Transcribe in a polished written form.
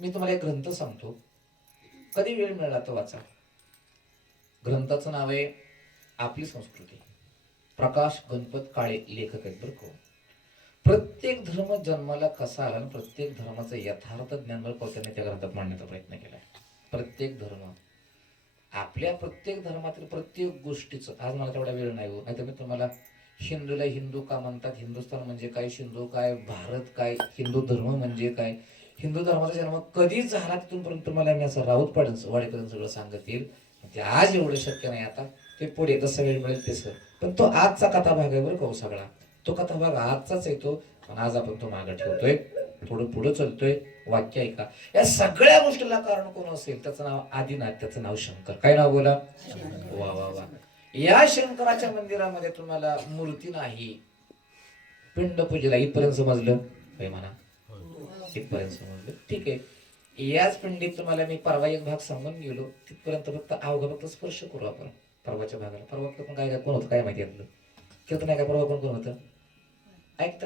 मी तुम्हाला एक ग्रंथ सांगतो, कधी वेळ मिळाला तर वाचा. ग्रंथाचं नाव आहे आपली संस्कृती. प्रकाश गणपत काळे लेखक आहेत बरं का. प्रत्येक धर्म जन्माला कसा आला आणि प्रत्येक धर्माचं यथार्थ ज्ञान त्यांनी त्या ग्रंथात मांडण्याचा प्रयत्न केलाय. प्रत्येक धर्म, आपल्या प्रत्येक धर्मातील प्रत्येक गोष्टीचं, आज मला तेवढा वेळ नाही हो, नाहीतर मी तुम्हाला हिंदूला हिंदू का म्हणतात, हिंदुस्थान म्हणजे काय, सिंधू काय, भारत काय, हिंदू धर्म म्हणजे काय, हिंदू धर्माचा जन्म कधी झाला तिथूनपर्यंत तुम्हाला मी असं राऊत वाडेपर्यंत सगळं सांगत येईल. ते आज एवढं शक्य नाही, आता ते पुढे जसं वेळ मिळेल तसं. पण तो आजचा कथा भाग आहे बरं का सगळा. तो कथा भाग आजचाच येतो, पण आज आपण तो मागे ठेवतोय, थोडं पुढे चलतोय. वाक्य ऐका, या सगळ्या गोष्टीला कारण कोण असेल, त्याचं नाव आदिनाथ, त्याचं नाव शंकर. काय नाव बोला? वा वा वा. या शंकराच्या मंदिरामध्ये तुम्हाला मूर्ती नाही, पिंड पूजेला. इथपर्यंत समजलं? म्हणा, इथपर्यंत समजलं, ठीक आहे. याच पिंडीत तुम्हाला मी परवा एक भाग सांगून गेलो, तिथपर्यंत फक्त अवघा फक्त स्पर्श करू आपण परवाच्या भागाला. परवा काय कोण होतं काय माहिती आपलं, किती नाही का परवा कोण कोण होतं ऐकतं